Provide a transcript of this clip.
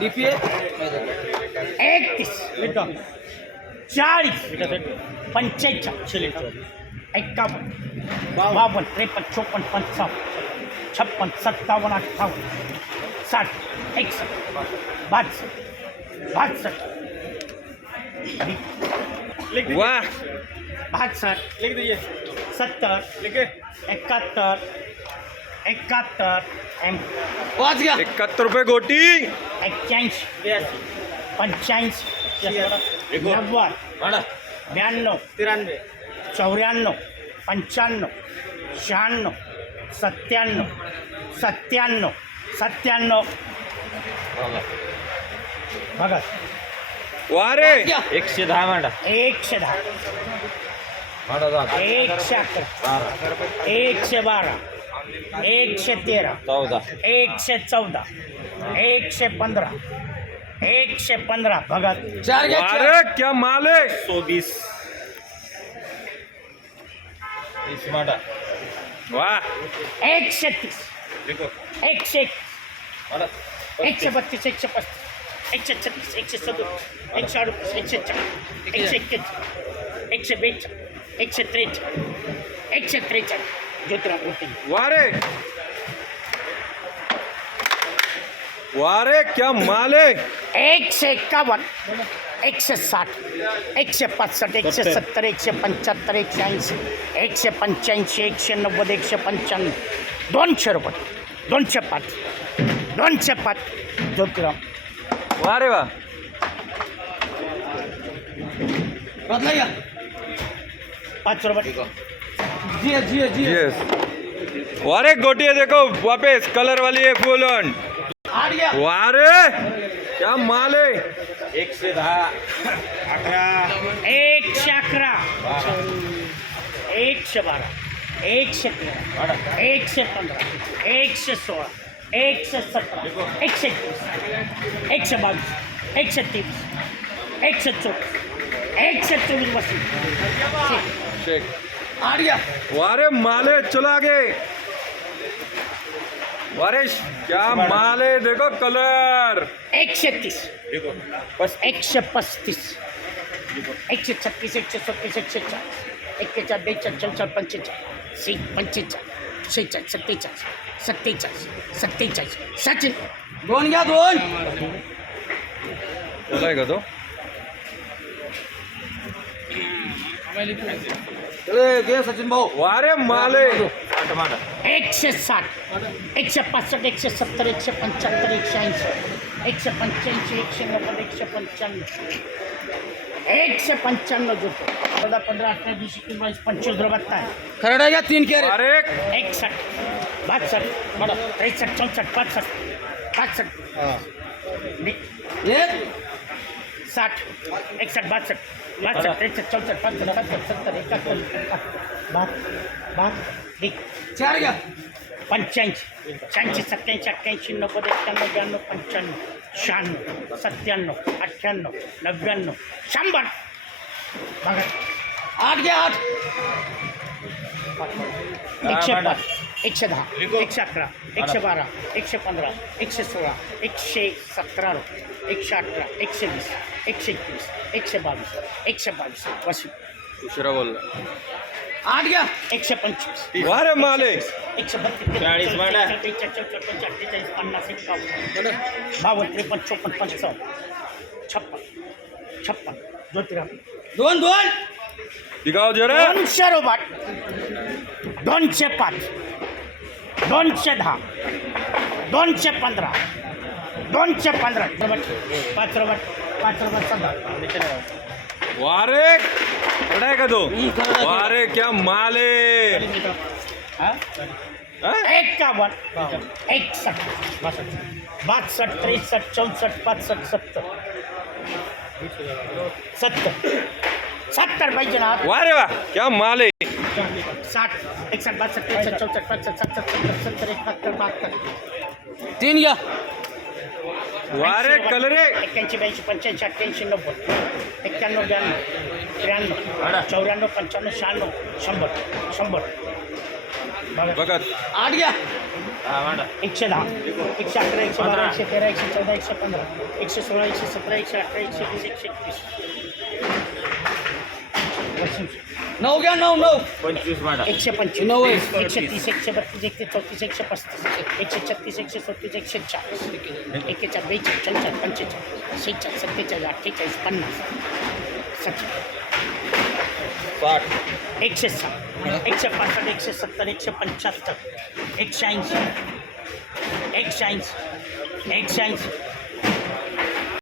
DPA 31 40 45 51 52 53 54 55 56 57 58 60 61 62 वाह 62 लिख दीजिए 70 लिखे 71 71 पहुंच गया 71 रुपये गोटी 81 85 90 बड़ा 92 93 94 95 96 97 97 97 बघा वाह रे 110 मांडा 110 मांडा 111 112 113 14 114 115 115 भगत चार गया वाह रे क्या माल है 120 20 मांडा वाह 130 लिखो 101 मांडा 132 135 136 137 138 140 141 142 143 ज्योतिराव मोठी वाह रे वाह रे क्या माल है 151 160 165 170 175 180 185 190 195 200 रुपये 205 205 ज्योतिराव वाह रे वाह बदला गया 5 रुपये जी यस वाह रे गोटी है देखो वापस कलर वाली है फुल ऑन हार गया वाह रे क्या माल है 110 11 111 112 113 115 116 117 121 122 123 124 124 शेख हार गया वाह रे माल है चलो आगे वाह रे क्या माल है देखो कलर 130 लिखो 135 136 137 140 141 142 सचिन दोन घ्या दोन बोलाय का तो चले घे सचिन भाऊ वाह रे माल है 60 मांडा 160 165 170 175 180 185 190 जुटो 14 15 18 20 21 25 बत्ता है खरड़ा गया 3 के वाह रे 61 62 63 64 65 ये 60 61 62 63 64 65 70 71 चार गया 85 86 87 88 90 91 92 95 96 97 98 99 100 बघा 8 गया 8 105 110 111 112 115 116 117 118 120 121 122 122 वसी उशिरा बोलला 8 गया 125 वाह रे माल है 132 40 मांडा 50 52 53 54 55 56 ज्योतिराव दोन दोन दिखाओ जरा 200 रुपये 205 210 215 215 5 रुपये 10 वाह रे खड़ा है का तो वाह रे क्या माल है हाँ? 51 61 62 63 64 65 70 70 भाई जनाब वाह रे वाह क्या माल है 60 61 62 63 64 65 70 71 तीन गया वाह रे कलर है 81 82 85 88 90 91 92 93 94 95 96 100 100 बघत 8 घ्या 110 111 112 113 114 115 116 117 118 119 120 9 घ्या 9 9 125 नव्वद. 130 132 134 135 136 137 140 141 42 45 46 47 48 50 160 165 170 175 180 180 180